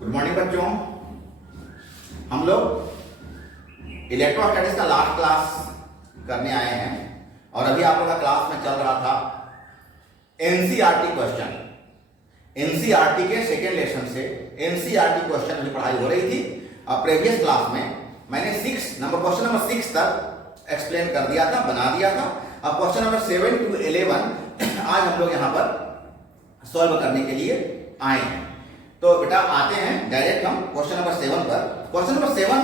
Good morning बच्चों। हम लोग इलेक्ट्रोस्टैटिक्स का लास्ट क्लास करने आए हैं और अभी आप लोगों का क्लास में चल रहा था एनसीईआरटी क्वेश्चन। एनसीईआरटी के सेकेंड लेसन से एनसीईआरटी क्वेश्चन की पढ़ाई हो रही थी। प्रीवियस क्लास में मैंने क्वेश्चन नंबर 6 तक एक्सप्लेन कर दिया था, बना दिया था। अब क्वेश्चन नंबर 7 to 11 आज हम लोग यहाँ पर सॉल्व करने के लिए आए हैं। तो बेटा आते हैं डायरेक्ट हम क्वेश्चन नंबर 7 पर। क्वेश्चन नंबर 7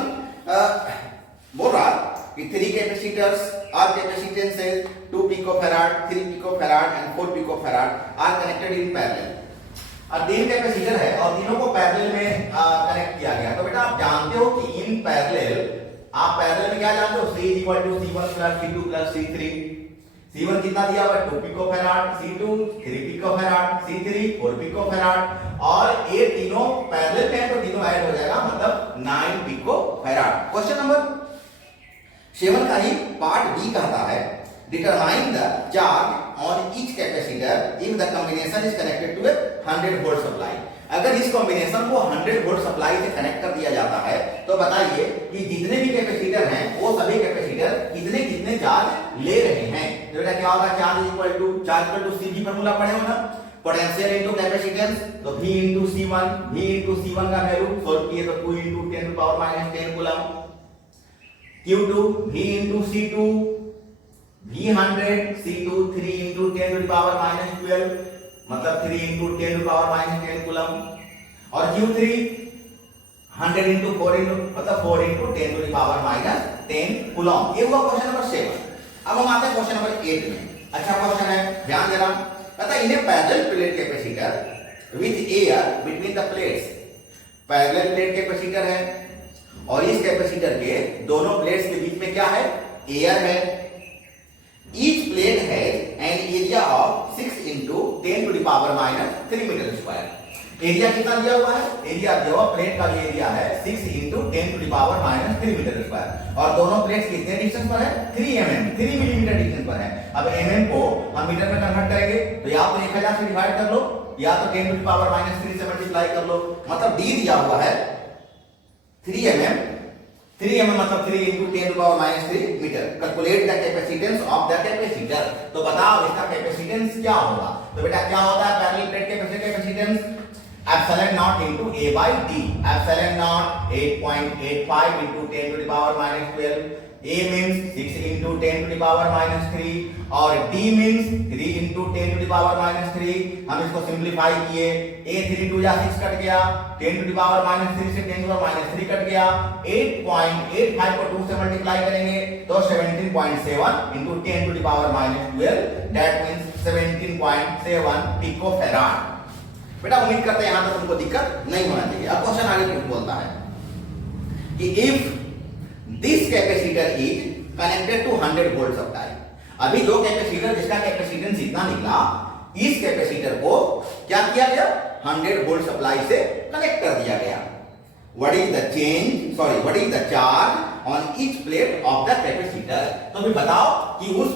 बोल रहा कि 3 capacitors are capacitances 2 picofarad, 3 picofarad and 4 picofarad are connected in parallel. अब 3 कैपेसिटर है और तीनों को पैरेलल में कनेक्ट किया गया। तो बेटा आप जानते हो कि इन पैरेलल, आप पैरेलल में क्या जानते हो, C = C1 + C2 + C3। C1 कितना दिया हुआ है 2 picofarad, C2 3 picofarad, C3 4 picofarad और ये तीनों पैरेलल में है तो तीनों ऐड हो जाएगा, मतलब 9 पिकोफैराड। क्वेश्चन नंबर 7 का ही पार्ट बी कहता है determine the charge on each capacitor if the combination is connected to a 100 volt supply. अगर इस कॉम्बिनेशन को 100 वोल्ट सप्लाई से कनेक्ट कर दिया जाता है तो बताइए कि जितने भी कैपेसिटर हैं वो सभी कैपेसिटर कितने कितने चार्ज ले रहे हैं। तो बेटा क्या होगा, चार्ज इक्वल टू C भी फार्मूला पढ़े हो ना, पोटेंशियल इनटू कैपेसिटेंस। तो V * C1 का वैल्यू सॉल्व किए तो 2 × 10⁻⁻10 coulomb. Q2 V * C2 V100 C2 3 × 10⁻⁻12 मतलब 3 × 10⁻⁻10 कूलम। और Q3 100 × 4 मतलब 4 × 10⁻⁻10 कूलम। ये हुआ क्वेश्चन नंबर 7। अब हम आते हैं क्वेश्चन नंबर 8 में। अच्छा क्वेश्चन है, ध्यान देना। पता है इन्हें parallel plate capacitor with air between the plates. Parallel plate capacitor है और इस कैपेसिटर के दोनों प्लेट्स के बीच में क्या है, एयर है। Each plate has an area of 6 × 10⁻³ metre square. Area कितना दिया हुआ है, एरिया दिया हुआ प्लेट का जो एरिया है 6 × 10⁻³ मीटर स्क्वायर और दोनों प्लेट्स कितने डिस्टेंस पर है, 3 mm 3 मिलीमीटर डिस्टेंस पर है। अब mm को हम मीटर में कन्वर्ट करेंगे तो या तो 1000 से डिवाइड कर लो या तो 10⁻³ से मल्टीप्लाई कर लो। मतलब d दिया हुआ है 3 mm मतलब 3 × 10⁻³ metre. Calculate the capacitance of the capacitor. तो बताओ इसका कैपेसिटेंस क्या होगा। तो बेटा क्या होता है parallel plate capacitance, epsilon not * A/d। Epsilon not 8.85 × 10⁻12। A means 6 × 10⁻³ और D means 3 × 10⁻³ हम इसको सिंपलीफाई किए, A 3 2 6 कट गया, 10⁻³ से 10⁻³ कट गया, 8.85 को 2 से मल्टीप्लाई करेंगे तो 17.7 × 10⁻12 दैट मींस 17.7 पिकोफैराड। बेटा उम्मीद करते हैं यहां तक तुमको दिक्कत नहीं होना चाहिए। अब क्वेश्चन आगे कुछ बोलता है कि if this capacitor is connected to 100 volt supply. अभी जो कैपेसिटर जिसका कैपेसिटेंस इतना निकला, इस कैपेसिटर को क्या किया गया, 100 वोल्ट सप्लाई से कनेक्ट कर दिया गया। What is the charge on each plate of the capacitor. तो भी बताओ कि उस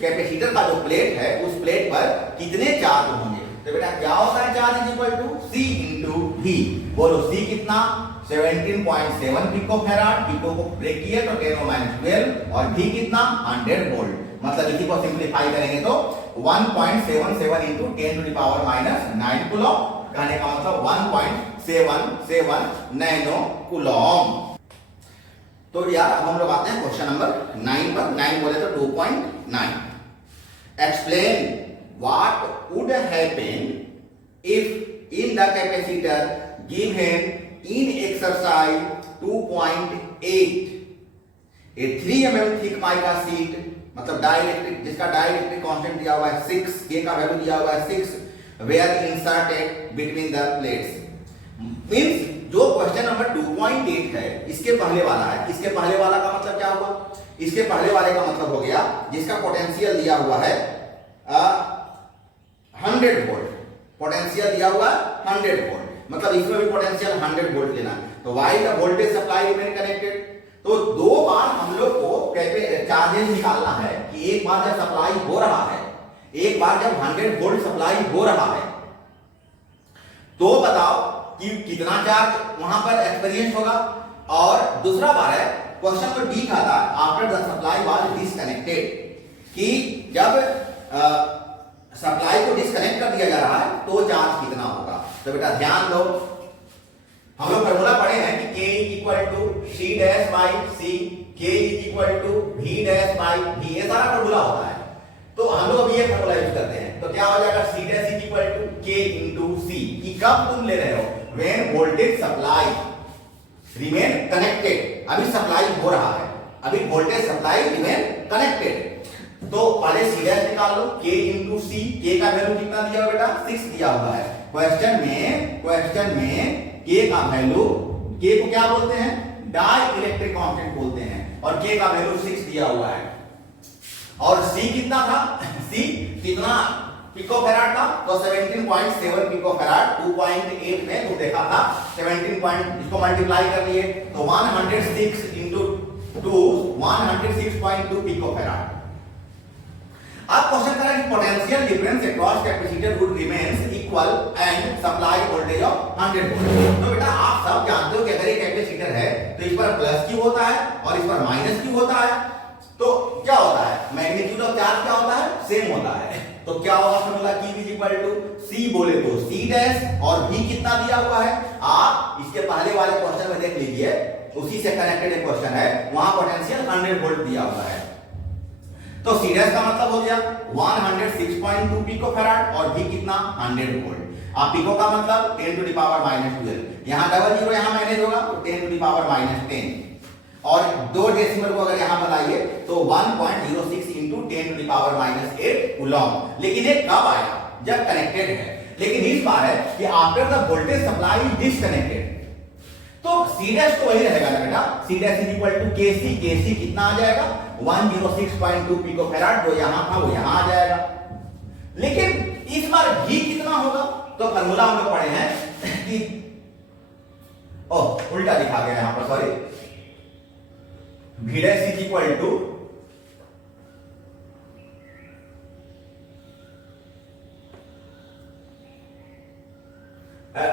कैपेसिटर का जो प्लेट है उस प्लेट पर कितने चार्ज होंगे। तो बेटा क्या होता है, charge equal to C × V। बोलो C कितना, 17.7 पिकोफैराड। पिको को ब्रेक किया तो 10⁻12 और V कितना 100 वोल्ट। मतलब इसी को सिंपलीफाई करेंगे तो 1.77 × 10⁻⁹ कूलम। कहने का मतलब 1.77 नैनो कूलम। तो यार अब हम लोग आते हैं क्वेश्चन नंबर 9 पर। 9 बोले तो 2.9। Explain what would happen if in the capacitor given in exercise 2.8 a 3 mm thick mica sheet, मतलब डाइलेक्ट्रिक, जिसका डाइलेक्ट्रिक कांस्टेंट दिया हुआ है 6, k का वैल्यू दिया हुआ है 6, were inserted between the plates। Means जो क्वेश्चन नंबर 2.8 है इसके पहले वाला है, इसके पहले वाला का मतलब क्या हुआ, इसके पहले वाले का मतलब हो गया जिसका पोटेंशियल दिया हुआ है 100 वोल्ट। पोटेंशियल दिया हुआ 100 वोल्ट, मतलब इसमें भी पोटेंशियल 100 वोल्ट लेना। तो why the voltage supply remain connected. तो दो बार हम लोग को चार्जेस निकालना है कि एक बार जब सप्लाई हो रहा है, एक बार जब 100 वोल्ट सप्लाई हो रहा है तो बताओ कि कितना चार्ज वहां पर एक्सपीरियंस होगा। और दूसरा बार है क्वेश्चन नंबर बी का था after the supply was disconnected, कि जब सप्लाई को डिस्कनेक्ट कर दिया जा रहा है तो चार्ज कितना होगा। तो बेटा ध्यान दो, हम लोग फॉर्मूला पढ़े हैं कि K equal to C dash by C, K equal to V dash by V, ये सारा फॉर्मूला होता है। तो हम लोग अभी ये फॉर्मूला यूज करते हैं, तो क्या हो जाएगा C dash equal to K into C, कि कब तुम ले रहे हो, when voltage supply remain connected, अभी सप्लाई हो रहा है, अभी वोल्टेज सप्लाई रिमेन कनेक्टेड। तो पहले C डैश निकाल लो, K इंटू C, K का वैल्यू कितना दिया हुआ बेटा 6 दिया हुआ है क्वेश्चन में। K का वैल्यू, K को क्या बोलते हैं, डाई इलेक्ट्रिक कांस्टेंट बोलते हैं, और K का वैल्यू 6 दिया हुआ है। और C कितना था, C कितना पिकोफैराड था, तो 17.7 पिकोफैराड, 2.8 में तुम देखा था 17 पॉइंट, इसको मल्टीप्लाई कर लिए तो 106 इंटू 2 106.2 पिकोफैराड। अब क्वेश्चन करें कि potential difference across capacitor would remains equal and supply voltage of 100 volt. तो बेटा आप सब जानते हो कि अगर ये कैपेसिटर है तो इस पर प्लस क्यू होता है और इस पर माइनस क्यू होता है, तो क्या होता है, मैग्नीट्यूड ऑफ चार्ज क्या होता है, सेम होता है। तो क्या होगा formula Q is equal to C बोले तो C डैश और V कितना दिया हुआ है, आप इसके पहले वाले क्वेश्चन में देख लीजिए, उसी से कनेक्टेड एक क्वेश्चन है, वहां पोटेंशियल 100 वोल्ट दिया हुआ है। तो C डैश का मतलब हो गया 106.2 पिकोफैराड और V कितना 100 वोल्ट। अब पिको का मतलब 10 टू द पावर -12, यहां डबल जीरो यहां मैनेज होगा तो 10 टू द पावर -10, और दो डेसिमल को अगर यहां बनाइए तो 1.06 into 10 to the power -8 coulomb. लेकिन ये कब आया, जब कनेक्टेड है। लेकिन इस बार है कि after the voltage supply disconnected, तो C डैश तो वही रहेगा ना बेटा, C dash is equal to KC, KC कितना आ जाएगा 106.2 पिकोफैराड, जो यहां था वो यहां आ जाएगा। लेकिन इस बार V कितना होगा, तो फार्मूला हम लोग पढ़े हैं कि उल्टा लिखा गया यहां पर, sorry, V dash is equal to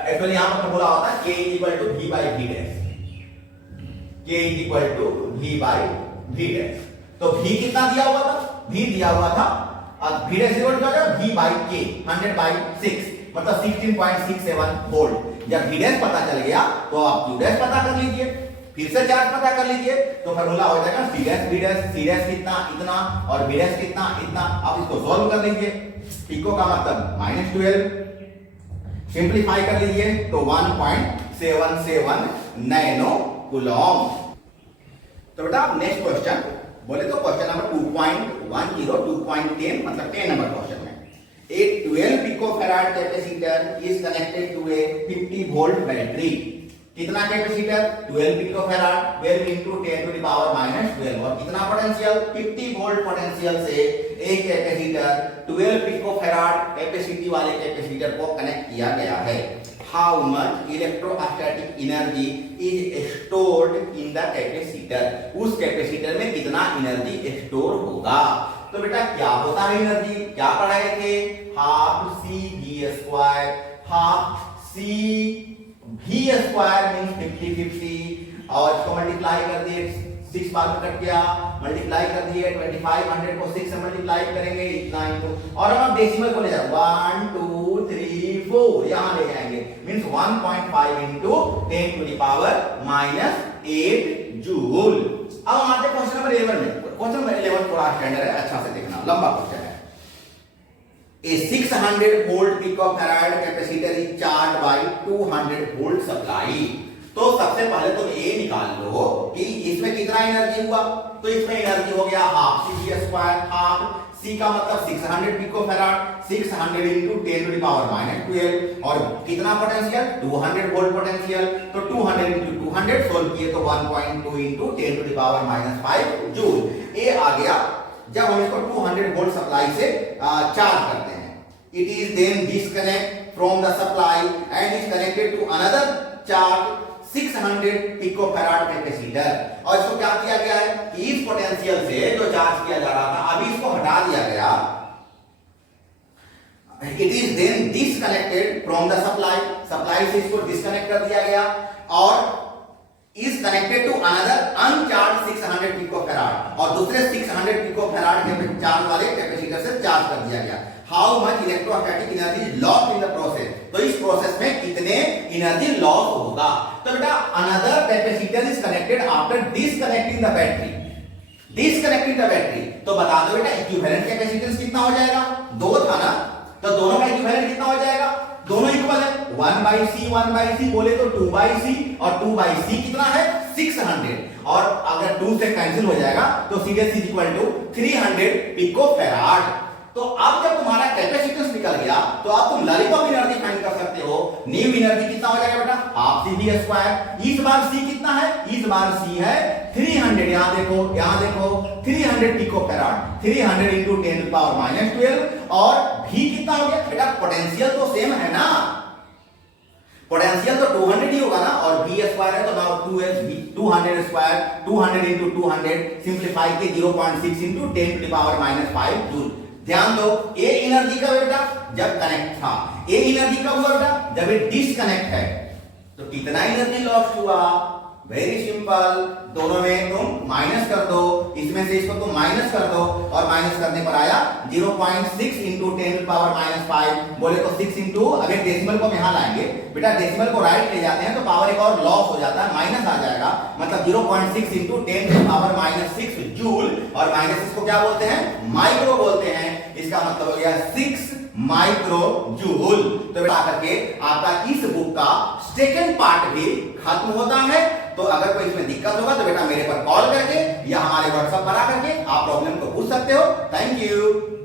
actually यहां पर फॉर्मूला होता है K is equal to V by V dash, K is equal to V by V dash. तो V कितना दिया हुआ था, V दिया हुआ था, अब V dash equal to V by K 100/6, मतलब 16.67 वोल्ट। जब V डैश पता चल गया तो आप Q डैश पता कर लीजिए, फिर से चार्ज पता कर लीजिए, तो फार्मूला हो जाएगा C dash V dash, C dash कितना इतना और V डैश कितना इतना। आप इसको सॉल्व कर लीजिए, पिको का मतलब -12, सिंपलीफाई कर लीजिए तो 1.77 नैनो कूलम। तो बेटा नेक्स्ट क्वेश्चन बोले तो क्वेश्चन नंबर 2.10 2.10 मतलब 10 नंबर क्वेश्चन में, a 12 picofarad capacitor is connected to a 50 volt battery. कितना capacitor 12 picofarad, 12 into 10 to the power -12, और कितना पोटेंशियल 50 वोल्ट पोटेंशियल से एक कैपेसिटर 12 पिकोफैराड कैपेसिटी वाले कैपेसिटर को कनेक्ट किया गया है। How much electrostatic energy is stored in the capacitor, उस कैपेसिटर में कितना एनर्जी स्टोर होगा। तो बेटा क्या होता है एनर्जी, क्या पढ़ाए थे, half C V square, half C V square means 50/50, और इसको मल्टीप्लाई कर दिए, 6 बार में कट गया, मल्टीप्लाई कर दिए 2500 को 6 से मल्टीप्लाई करेंगे इतना इंटू, और हम डेसिमल को ले जाएंगे 1 2 3 4 यहां ले जाएंगे, means 1.5 into 10 to the power -8 joule. अब हम आते हैं क्वेश्चन नंबर 11 में। क्वेश्चन नंबर 11 थोड़ा स्टैंडर्ड है, अच्छा से देखना, लंबा क्वेश्चन है। A 600 volt picofarad capacitor is charged by 200 volt supply। तो सबसे पहले तुम ये निकाल लो कि इसमें कितना एनर्जी हुआ, तो इसमें एनर्जी हो गया half C V square, half C का मतलब 600 picofarad, 600 into 10 to the power -12, और कितना पोटेंशियल 200 वोल्ट पोटेंशियल, तो 200 into 200 सोल्व किए तो 1.2 into 10 to the power -5 joule. ये आ गया जब हम इसको 200 वोल्ट सप्लाई से चार्ज करते हैं। It is then disconnect from the supply and is connected to another charge 600 picofarad capacitor, और इसको क्या किया गया है कि इस पोटेंशियल से जो चार्ज किया जा रहा था अभी इसको हटा दिया गया। It is then disconnected from the supply, supply से इसको डिस्कनेक्ट कर दिया गया और is connected to another uncharged 600 picofarad और दूसरे 600 पिकोफैराड के चार्ज वाले कैपेसिटर से चार्ज कर दिया गया। How much electrostatic energy loss in the process, तो इस प्रोसेस में कितने एनर्जी लॉस होगा। तो बेटा another capacitor is connected after disconnecting the battery, disconnecting the battery, तो बता दो बेटा इक्विवेलेंट कैपेसिटेंस कितना हो जाएगा, 2 था ना, तो दोनों का इक्विवेलेंट कितना हो जाएगा, दोनों इक्वल है, 1/c बोले तो 2/c और 2/c कितना है 600 और अगर 2 से कैंसिल हो जाएगा तो सीधे c इक्वल टू 300 पिकोफैराड। तो अब जब तुम्हारा कैपेसिटेंस निकल गया तो अब तुम लॉलीपॉप एनर्जी फाइंड कर सकते हो। न्यू एनर्जी कितना हो जाएगा बेटा, हाफ cv²। इस बार c कितना है, इस बार c है 300, यहां देखो 300 picofarad, 300 into 10 to the power -12 और v कितना हो गया बेटा, पोटेंशियल तो सेम है ना, पोटेंशियल तो 200 ही होगा ना और v² है तो नाउ 200², 200 into 200 सिंपलीफाई के 0.6 into 10 to the power -5 joule. ध्यान दो ए एनर्जी का बेटा जब कनेक्ट था, ए एनर्जी कब हुआ बेटा, जब ये डिस्कनेक्ट है, तो कितना एनर्जी लॉस हुआ, वेरी सिंपल, दोनों में तुम माइनस कर दो, इसमें से इसको तुम माइनस कर दो और माइनस करने पर आया 0.6 into 10 to the power -5 बोले तो 6 into, अगर डेसिमल को हम यहां लाएंगे बेटा, डेसिमल को राइट ले जाते हैं तो पावर एक और लॉस हो जाता है, माइनस आ जाएगा, मतलब 0.6 into 10 to the power -6 joule और माइनस इसको क्या बोलते हैं, माइक्रो बोलते हैं, इसका मतलब हो गया 6 माइक्रो जूल। तो बेटा करके आपका इस बुक का सेकंड पार्ट भी खत्म होता है। तो अगर कोई इसमें दिक्कत होगा तो बेटा मेरे पर कॉल करके या हमारे व्हाट्सएप पर आकर के आप प्रॉब्लम को पूछ सकते हो। Thank you.